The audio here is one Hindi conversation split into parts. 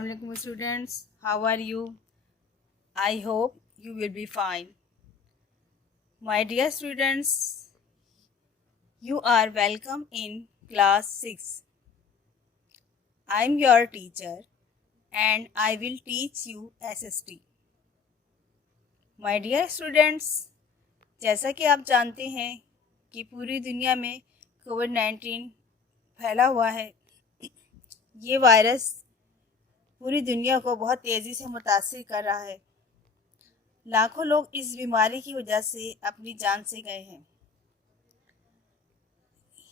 Assalamualaikum students, how are you? I hope you will be fine. My dear students, you are welcome in class 6. I am your teacher and I will teach you SST. My dear students, जैसा कि आप जानते हैं कि पूरी दुनिया में कोविड-19 फैला हुआ है। ये वायरस पूरी दुनिया को बहुत तेज़ी से मुतासिर कर रहा है। लाखों लोग इस बीमारी की वजह से अपनी जान से गए हैं।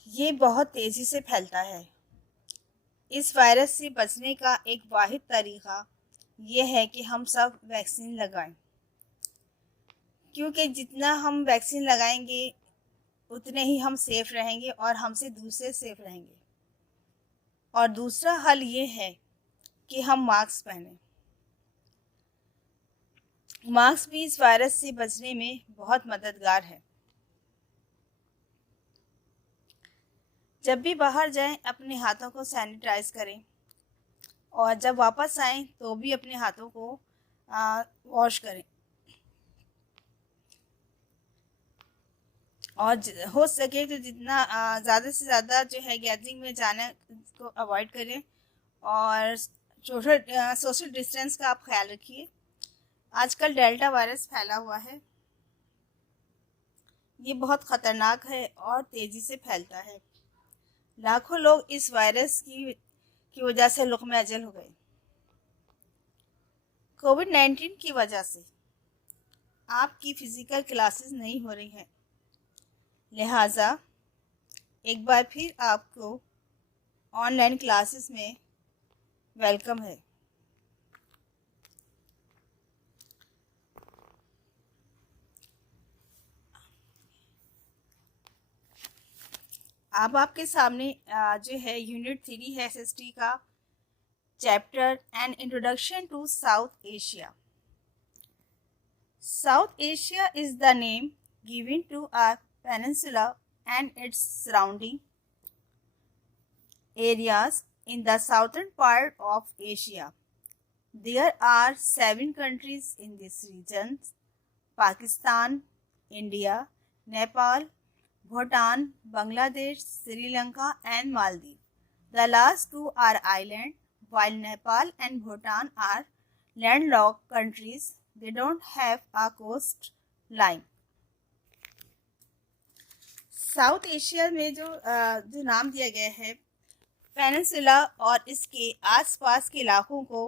ये बहुत तेज़ी से फैलता है। इस वायरस से बचने का एक वाहिद तरीक़ा ये है कि हम सब वैक्सीन लगाएं, क्योंकि जितना हम वैक्सीन लगाएंगे उतने ही हम सेफ़ रहेंगे और हमसे दूसरे सेफ़ रहेंगे। और दूसरा हल ये है कि हम मास्क पहनें। मास्क भी इस वायरस से बचने में बहुत मददगार है। जब भी बाहर जाएं अपने हाथों को सैनिटाइज करें और जब वापस आएं तो भी अपने हाथों को वॉश करें और हो सके तो जितना ज़्यादा से ज़्यादा जो है गैदरिंग में जाने को अवॉइड करें और सोशल डिस्टेंस का आप ख्याल रखिए। आजकल डेल्टा वायरस फैला हुआ है। ये बहुत ख़तरनाक है और तेज़ी से फैलता है। लाखों लोग इस वायरस की वजह से लुक़्मे अजल हो गए। कोविड-19 की वजह से आपकी फ़िज़िकल क्लासेस नहीं हो रही हैं, लिहाजा एक बार फिर आपको ऑनलाइन क्लासेस में वेलकम है। अब आपके सामने जो है यूनिट 3 है SST का chapter an introduction to South Asia. South Asia is the name given to a peninsula and its surrounding areas in the southern part of Asia. There are 7 countries in this region: Pakistan, India, Nepal, Bhutan, Bangladesh, Sri Lanka and Maldives. The last two are islands, while Nepal and Bhutan are landlocked countries. They don't have a coastline. South Asia में जो नाम दिया गया है पेनिनसुला और इसके आसपास के इलाकों को,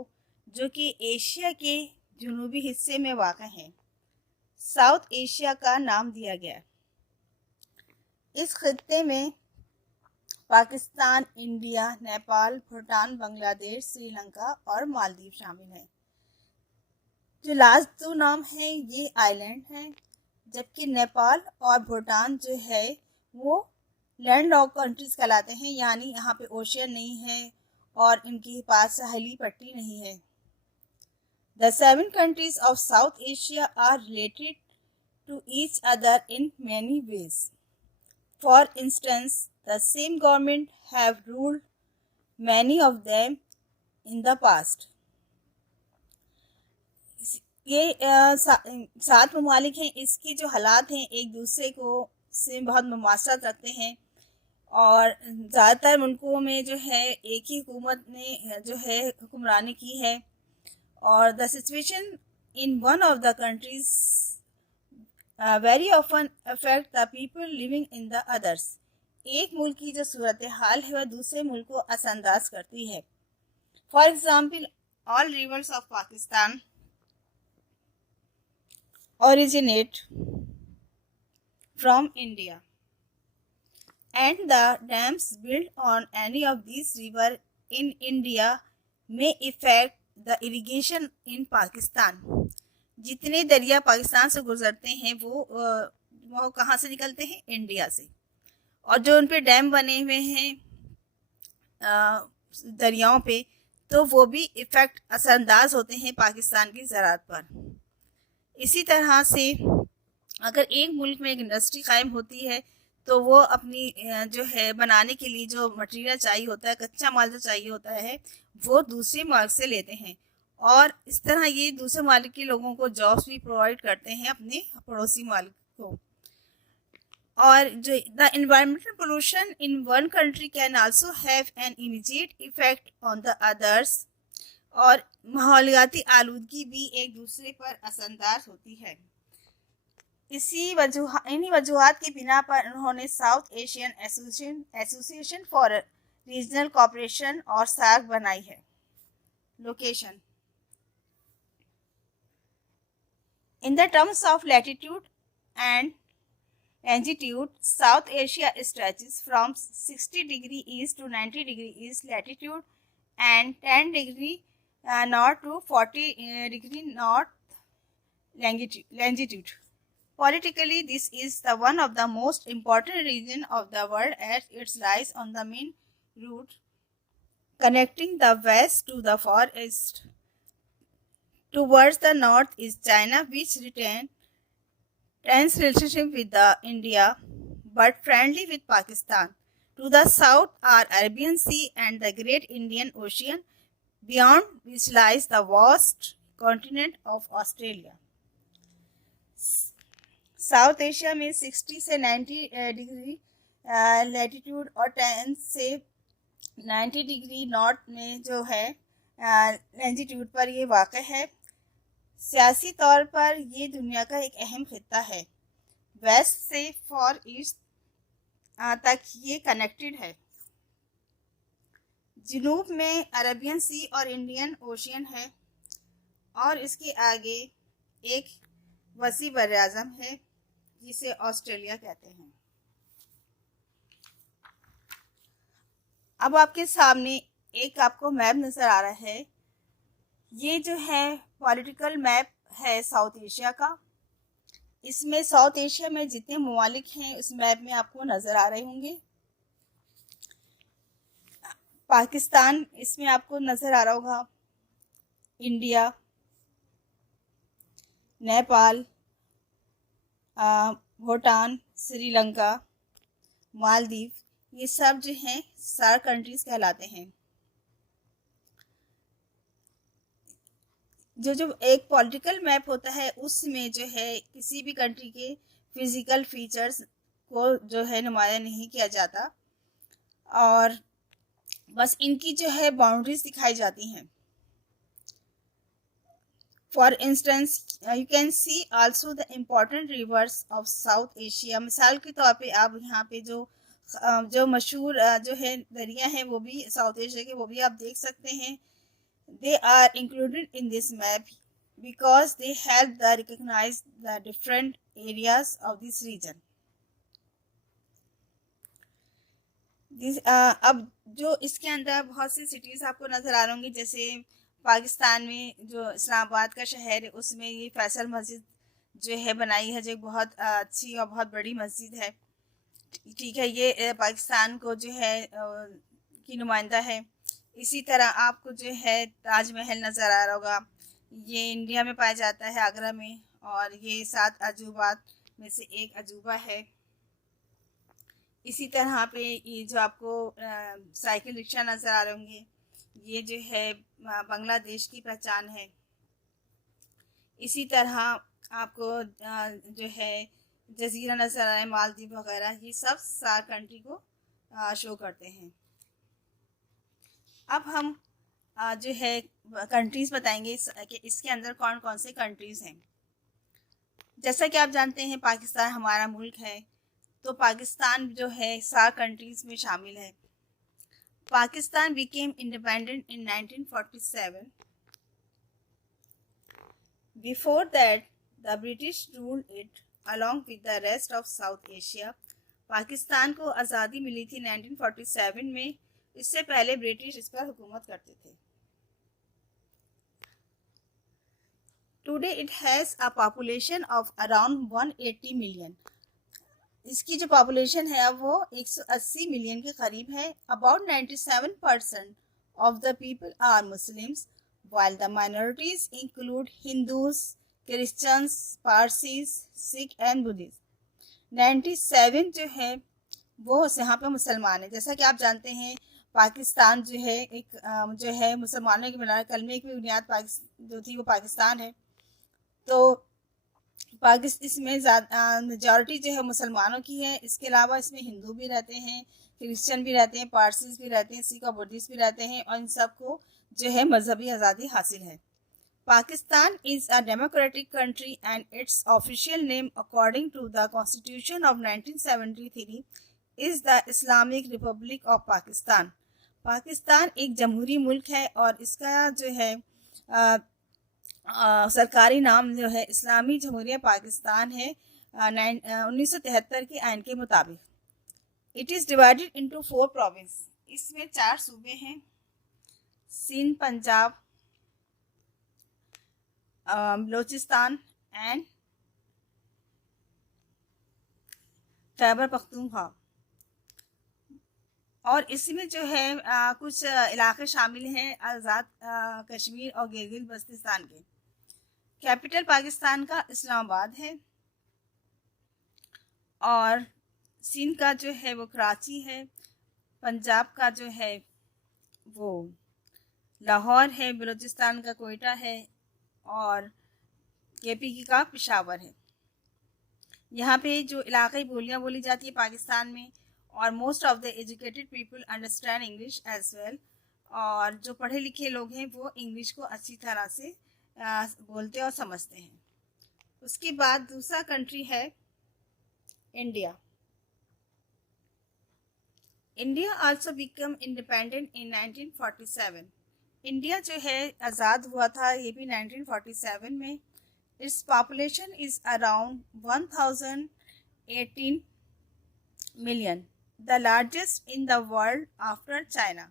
जो कि एशिया के जनूबी हिस्से में वाक़ है, साउथ एशिया का नाम दिया गया। इस खित्ते में पाकिस्तान, इंडिया, नेपाल, भूटान, बांग्लादेश, श्रीलंका और मालदीव शामिल हैं। जो लास्ट दो नाम हैं ये आइलैंड हैं, जबकि नेपाल और भूटान जो है वो लैंडलॉक कंट्रीज़ कहलाते हैं, यानी यहाँ पे ओशियन नहीं है और इनके पास साहली पट्टी नहीं है। The 7 countries of South Asia are related to each other in many ways. For instance, the same government have ruled many of them in the past. ये 7 ममालिक हैं, इसके जो हालात हैं एक दूसरे को से बहुत मुमासलत रखते हैं और ज़्यादातर मुल्कों में जो है एक ही हुकूमत ने जो है हुक्मरानी की है। और the situation in one of the countries very often affect the people living in the others. एक मुल्क की जो सूरत हाल है वह दूसरे मुल्क को असरअंदाज करती है। For example, all reverse of Pakistan originate from India, and the dams built on any of these rivers in India may affect the irrigation in Pakistan. जितने दरिया पाकिस्तान से गुजरते हैं वो कहाँ से निकलते हैं? इंडिया से। और जो उन पे डैम बने हुए हैं दरियाओं पे, तो वो भी इफ़ेक्ट असरअंदाज होते हैं पाकिस्तान की ज़राअत पर। इसी तरह से अगर एक मुल्क में एक इंडस्ट्री कायम होती है तो वो अपनी जो है बनाने के लिए जो मटेरियल चाहिए होता है, कच्चा माल जो चाहिए होता है, वो दूसरे मुल्क से लेते हैं और इस तरह ये दूसरे मुल्क के लोगों को जॉब्स भी प्रोवाइड करते हैं अपने पड़ोसी मुल्क को। और जो the environmental pollution in one country can also have an immediate effect on the others, और माहौलियाती आलूदगी भी एक दूसरे पर असरअंदाज होती है। इन्हीं वजूहात की बिना पर उन्होंने south Asian association for regional cooperation और सार्क बनाई है। Location in the terms of latitude and longitude, South Asia stretches from 60 degree east to 90 degree east latitude and 10 degree north to 40 degree north longitude. Politically, this is the one of the most important region of the world as it lies on the main route connecting the west to the far east. Towards the north is China, which retains tense relationship with India but friendly with Pakistan. To the south are Arabian Sea and the Great Indian Ocean, beyond which lies the vast continent of Australia. South Asia में 60 से 90 डिग्री लैटिट्यूड और 10 से 90 डिग्री नॉर्थ में जो है लैंजिट्यूड पर ये वाक़ है। सियासी तौर पर ये दुनिया का एक अहम खित्ता है। वेस्ट से फॉर ईस्ट तक ये कनेक्टेड है। जनूब में अरेबियन सी और इंडियन ओशियन है और इसके आगे एक वसी बरआज़म है जिसे ऑस्ट्रेलिया कहते हैं। अब आपके सामने एक आपको मैप नज़र आ रहा है। ये जो है पॉलिटिकल मैप है साउथ एशिया का। इसमें साउथ एशिया में जितने ममालिक हैं उस मैप में आपको नज़र आ रहे होंगे। पाकिस्तान इसमें आपको नज़र आ रहा होगा, इंडिया, नेपाल, भूटान, श्रीलंका, मालदीव, ये सब जो हैं सार्क कंट्रीज़ कहलाते हैं। जो एक पॉलिटिकल मैप होता है उसमें जो है किसी भी कंट्री के फिज़िकल फीचर्स को जो है नुमाया नहीं किया जाता और बस इनकी जो है बाउंड्रीज दिखाई जाती हैं। For instance you can see also the important reverse of south Asia. मिसाल के तौर पे आप यहाँ पे जो मशहूर जो है दरिया हैं वो भी साउथ एशिया के, वो भी आप देख सकते हैं। They are included in this map because they help to recognize the different areas of this region. अब जो इसके अंदर बहुत सी सिटीज़ आपको नज़र आ रही होंगी, जैसे पाकिस्तान में जो इस्लामाबाद का शहर है उसमें ये फैसल मस्जिद जो है बनाई है, जो बहुत अच्छी और बहुत बड़ी मस्जिद है। ठीक है, ये पाकिस्तान को जो है की नुमाइंदा है। इसी तरह आपको जो है ताजमहल नज़र आ रहा होगा, ये इंडिया में पाया जाता है, आगरा में, और ये 7 अजूबात में से एक अजूबा है। इसी तरह पे ये जो आपको साइकिल रिक्शा नज़र आ रहे होंगे, ये जो है बांग्लादेश की पहचान है। इसी तरह आपको जो है जजीरा नज़र आ रहा है, मालदीव वगैरह, ये सब सार्क कंट्री को शो करते हैं। अब हम जो है कंट्रीज़ बताएंगे कि इसके अंदर कौन कौन से कंट्रीज़ हैं। जैसा कि आप जानते हैं पाकिस्तान हमारा मुल्क है, तो पाकिस्तान जो है सार्क कंट्रीज़ में शामिल है। Pakistan became independent in 1947। Before that the British ruled it along with the rest of south Asia. Pakistan को आज़ादी मिली थी 1947 में, इससे पहले ब्रिटिश इस पर हुकूमत करते थे। Today it has a population of around 180 million. इसकी जो पॉपुलेशन है वो 180 मिलियन के करीब है। About 97% of the people are Muslims, while the minorities include Hindus, Christians, Parsis, Sikh and Buddhists. 97 जो है वो यहाँ पे मुसलमान है। जैसा कि आप जानते हैं पाकिस्तान जो है एक जो है मुसलमानों की बुनियाद, कलमे की बुनियाद जो थी वो पाकिस्तान है। तो इसमें मेजॉरिटी जो है मुसलमानों की है। इसके अलावा इसमें हिंदू भी रहते हैं, क्रिश्चियन भी रहते हैं, पारसीज भी रहते हैं, सिख और बुद्धिस्ट भी रहते हैं, और इन सबको जो है मजहबी आज़ादी हासिल है। Pakistan is a democratic country and its official name according to the Constitution of 1973 is the Islamic Republic of Pakistan. Pakistan एक जमहूरी मुल्क है और इसका जो है सरकारी नाम जो है इस्लामी जमहूरिया पाकिस्तान है 1973 के आइन के मुताबिक। It is divided into 4 province. इसमें 4 सूबे हैं, सिंध, पंजाब, बलोचिस्तान एंड खैबर पख्तूनख्वा। और इसमें जो है कुछ इलाके शामिल हैं आज़ाद कश्मीर और गिलगित बल्तिस्तान के। कैपिटल पाकिस्तान का इस्लामाबाद है, और सिंध का जो है वो कराची है, पंजाब का जो है वो लाहौर है, बलूचिस्तान का कोयटा है, और केपी का पेशावर है। यहाँ पे जो इलाक़ाई बोलियाँ बोली जाती है पाकिस्तान में, और most of the educated people understand English as well. और जो पढ़े लिखे लोग हैं वो इंग्लिश को अच्छी तरह से बोलते और समझते हैं। उसके बाद दूसरा कंट्री है India. India also become independent in 1947। India जो है आज़ाद हुआ था ये भी 1947 में। It's population is around 1018 million, the largest in the world after China.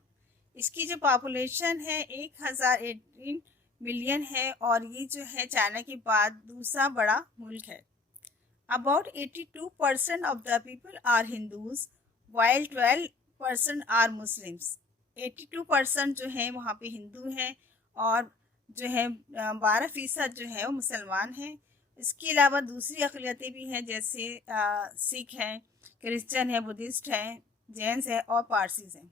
इसकी जो पॉपुलेशन है 1018 मिलियन है, और ये जो है चाइना के बाद दूसरा बड़ा मुल्क है। About 82% of the people are Hindus while 12% are Muslims. 82% जो है वहाँ पे हिंदू हैं, और जो है 12% जो है वो मुसलमान हैं। इसके अलावा दूसरी अक़लियतें भी हैं, जैसे सिख हैं, क्रिश्चियन है, बुद्धिस्ट हैं, जैन्स हैं और पारसीज हैं।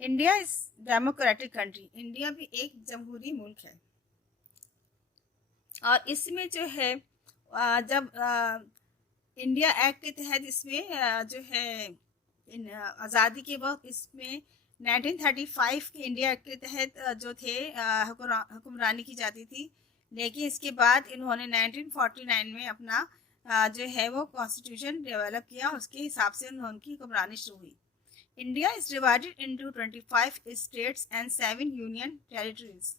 India is democratic country. India भी एक जमहूरी मुल्क है, और इसमें जो है जब इंडिया एक्ट के तहत इसमें जो है आज़ादी के वक्त इसमें 1935 के इंडिया एक्ट के तहत जो थे हुक्मरानी की जाती थी। लेकिन इसके बाद इन्होंने 1949 में अपना जो है वो कॉन्स्टिट्यूशन डेवलप किया, उसके हिसाब से उनकी हुक्मरानी शुरू हुई। India is divided into 25 states and 7 union territories.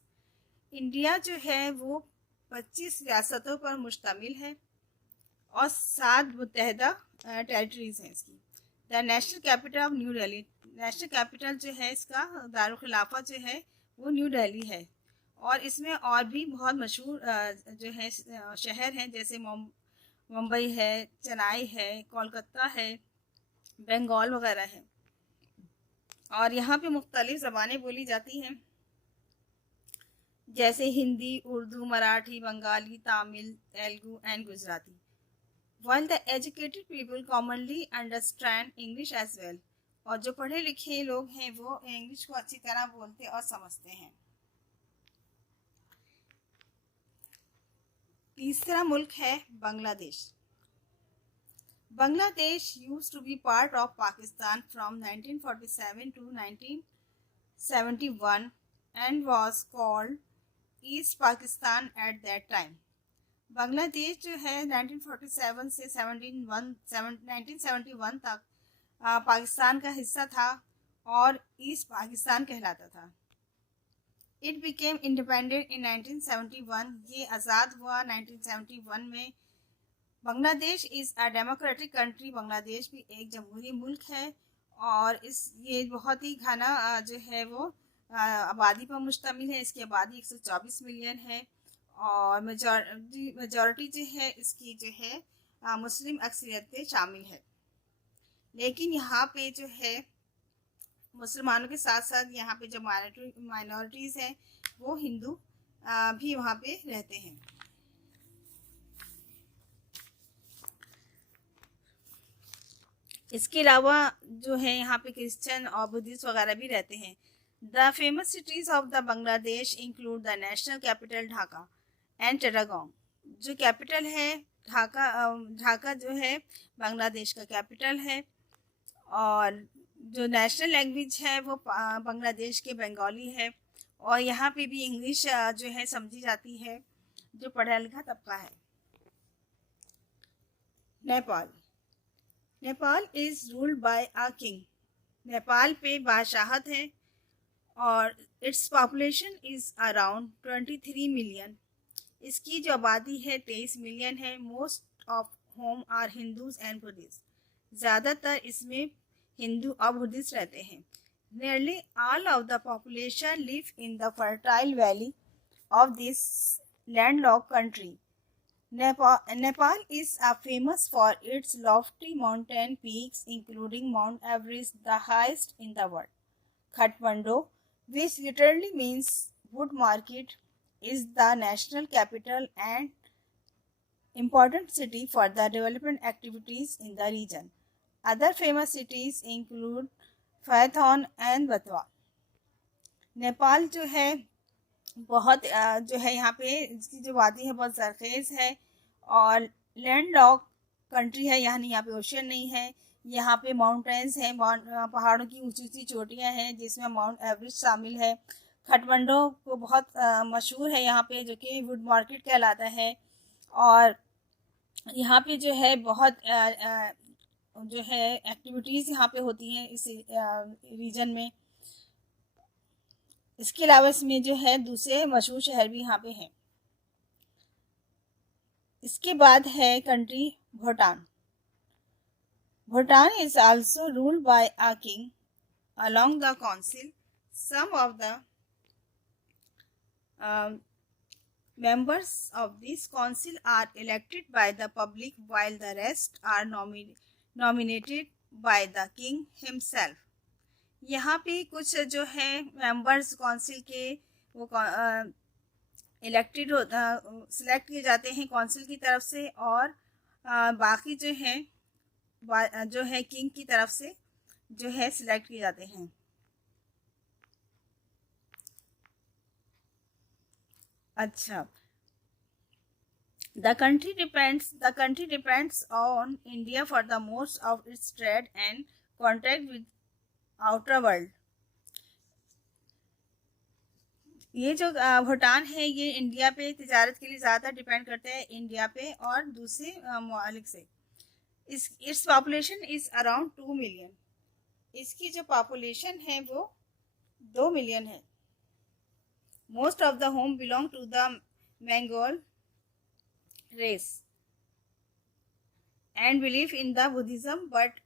India जो है वो 25 रियासतों पर मुश्तमिल है और 7 मुत्तहदा टेरिटरीज हैं इसकी। The national capital of new Delhi. National capital जो है इसका दारुल खिलाफा जो है वो न्यू दिल्ली है, और इसमें और भी बहुत मशहूर जो है शहर हैं, जैसे मुंबई है, चेन्नई है, कोलकाता है, बंगाल वगैरह है। और यहाँ पे मुख्तलिफ ज़बानें बोली जाती हैं, जैसे Hindi, Urdu, Marathi, Bengali, Tamil, Telugu and Gujarati. While the educated people commonly understand English as well। और जो पढ़े लिखे लोग हैं वो इंग्लिश को अच्छी तरह बोलते और समझते हैं। तीसरा मुल्क है Bangladesh. Bangladesh used to be part of Pakistan from 1947 to 1971 and was called East Pakistan at that time। Bangladesh जो है 1947 से 1971 तक पाकिस्तान का हिस्सा था और ईस्ट पाकिस्तान कहलाता था। It became independent in 1971। ये आज़ाद हुआ 1971 में। Bangladesh is a democratic country. Bangladesh भी एक जमहूरी मुल्क है, और ये बहुत ही घना जो है वो आबादी पर मुश्तमिल है। इसकी आबादी 124 मिलियन है, और मेजॉरिटी जो है इसकी जो है मुस्लिम अक्सरियतें शामिल है। लेकिन यहाँ पे जो है मुसलमानों के साथ साथ यहाँ पे जो माइनॉरिटीज़ हैं वो हिंदू भी वहाँ पे रहते हैं। इसके अलावा जो है यहाँ पे क्रिश्चियन और बुद्धिस्ट वगैरह भी रहते हैं। The famous cities of the Bangladesh include the national capital Dhaka and Chittagong. जो कैपिटल है ढाका, ढाका जो है बांग्लादेश का कैपिटल है, और जो नेशनल लैंग्वेज है वो बांग्लादेश के बंगाली है, और यहाँ पे भी इंग्लिश जो है समझी जाती है, जो पढ़ा लिखा तबका है। Nepal. Nepal is ruled by a king. Nepal पे बादशाहत है और its population is around 23 million. इसकी जो आबादी है 23 मिलियन है। Most of home are Hindus and Buddhist. ज़्यादातर इसमें हिंदू और बुद्धिस्ट रहते हैं। Nearly all of the population live in the fertile valley of this landlocked country. Nepal is famous for its lofty mountain peaks, including Mount Everest, the highest in the world. Kathmandu, which literally means wood market, is the national capital and important city for the development activities in the region. Other famous cities include Phaethon and Batwa. Nepal जो है बहुत जो है यहाँ पे इसकी जो वादी है बहुत ज़रखेज़ है और लैंड लॉक कंट्री है, यानी यहाँ पे ओशन नहीं है। यहाँ पे माउंटेन्स हैं, पहाड़ों की ऊंची ऊंची चोटियाँ हैं जिसमें माउंट एवरेस्ट शामिल है। खटमंडो को बहुत मशहूर है यहाँ पे, जो कि वुड मार्केट कहलाता है, और यहाँ पे जो है बहुत जो है एक्टिविटीज़ यहाँ पे होती हैं इस रीजन में। इसके अलावा इसमें जो है दूसरे मशहूर शहर भी यहाँ पे हैं। इसके बाद है country Bhutan. Bhutan is also ruled by a king along the council. Some of the members of this council are elected by the public, while the rest are nominated by the king himself. यहाँ पे कुछ जो है मेंबर्स काउंसिल के वो इलेक्टेड सिलेक्ट किए जाते हैं काउंसिल की तरफ से, और बाकी जो है किंग की तरफ से जो है सिलेक्ट किए जाते हैं। अच्छा, the country depends on India for the most of its trade and contact with outer world. ये जो भूटान है ये इंडिया पे तिजारत के लिए ज़्यादा डिपेंड करते हैं, इंडिया पे और दूसरे ममालिक से। Its population is around 2 million. इसकी जो पॉपुलेशन है वो 2 मिलियन है। Most of the home belong to the Mongol race and believe in the Buddhism, but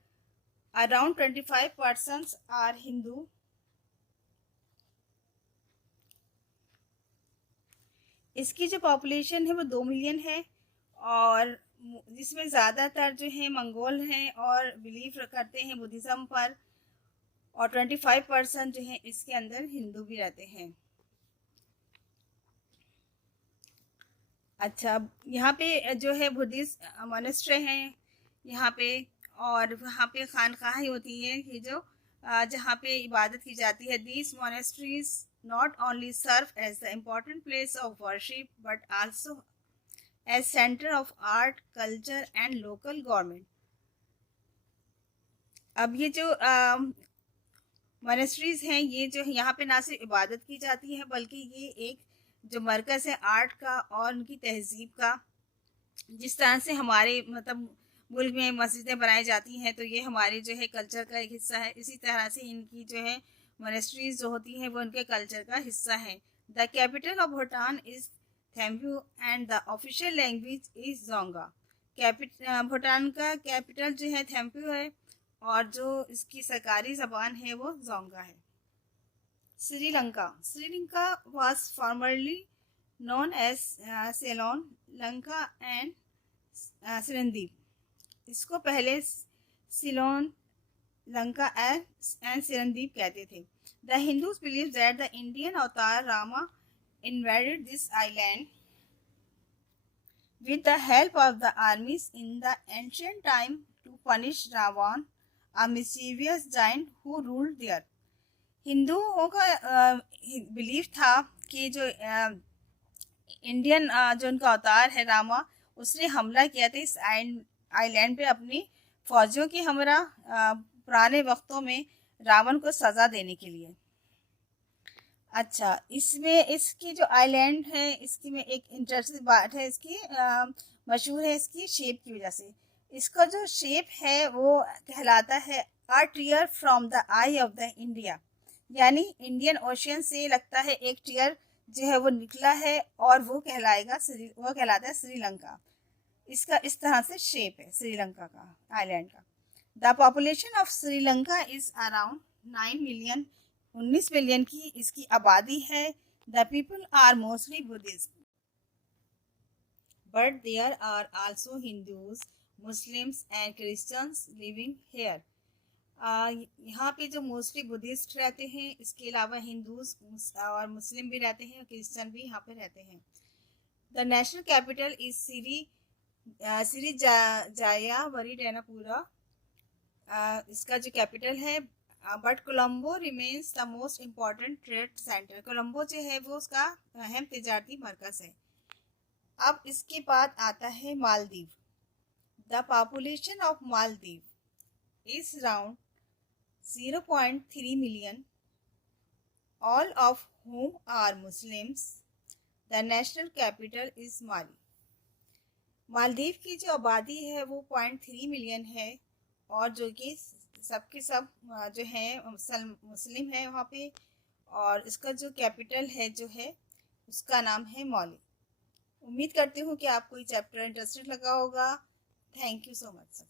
around 25% are Hindu. इसकी जो पॉपुलेशन है वो 2 मिलियन है, और जिसमें ज़्यादातर जो है मंगोल हैं और बिलीव करते हैं बुद्धिज़्म पर, और 25% जो है इसके अंदर हिंदू भी रहते हैं। अच्छा, यहाँ पे जो है बुद्धिस्ट मोनेस्ट्री हैं यहाँ पे, और वहाँ पे खानकाहें होती हैं कि जो जहाँ पे इबादत की जाती है। These monasteries not only serve as the important place of worship but also as center of art, culture and local government. अब ये जो मोनेस्ट्रीज हैं ये जो यहाँ पे ना सिर्फ इबादत की जाती है बल्कि ये एक जो मरकज़ है आर्ट का और उनकी तहजीब का। जिस तरह से हमारे मतलब मुल्क में मस्जिदें बनाई जाती हैं तो ये हमारे जो है कल्चर का एक हिस्सा है, इसी तरह से इनकी जो है मोनेस्ट्रीज जो होती हैं वो उनके कल्चर का हिस्सा है। The capital of Bhutan is Thimphu and the official language is Dzongkha. Bhutan का कैपिटल जो है थेम्पू है और जो इसकी सरकारी ज़बान है वो जोंगा है। Sri Lanka was formerly known as Ceylon, Lanka and Sirandeep. इसको पहले सिलोन, लंका एंड सिरंदीप कहते थे। The Hindus believe that the Indian avatar Rama invaded this island with the help of the armies in the ancient time to punish Ravan a mischievous giant who ruled there. हिंदुओं का बिलीफ था कि जो इंडियन जो उनका अवतार है रामा, उसने हमला किया था इस आइलैंड पे अपनी फौजियों की हमरा पुराने वक्तों में रावण को सज़ा देने के लिए। अच्छा, इसमें इसकी जो आइलैंड है, इसकी में एक इंटरेस्टिंग बात है, इसकी मशहूर है इसकी शेप की वजह से। इसका जो शेप है वो कहलाता है a tear from the eye of the India, यानी इंडियन ओशियन से लगता है एक टीयर जो है वो निकला है और वो कहलाता है श्रीलंका। इसका इस तरह से शेप है श्रीलंका का, आइलैंड का। The population of Sri Lanka is around 9 million, 19 million की इसकी आबादी है। The people are mostly Buddhist, but there are also Hindus, Muslims and Christians living here. यहाँ पे जो मोस्टली बुद्धिस्ट रहते हैं, इसके अलावा हिंदूज और मुस्लिम भी रहते हैं और क्रिश्चियन भी यहाँ पे रहते हैं। द नेशनल कैपिटल इज सिरी जायावरी डैनापुरा, इसका जो कैपिटल है। But Colombo remains the most important trade centre. Colombo जो है वो उसका अहम तिजारती मरकज़ है। अब इसके बाद आता है Maldives. The population of Maldives is around 0.3 million, all of whom are Muslims. The national capital is Mali. Maldives की जो आबादी है वो 0.3 मिलियन है और जो कि सबके सब जो हैं मुस्लिम है वहाँ पे, और इसका जो कैपिटल है जो है उसका नाम है मौली। उम्मीद करती हूँ कि आपको ये चैप्टर इंटरेस्टिंग लगा होगा। Thank you so much.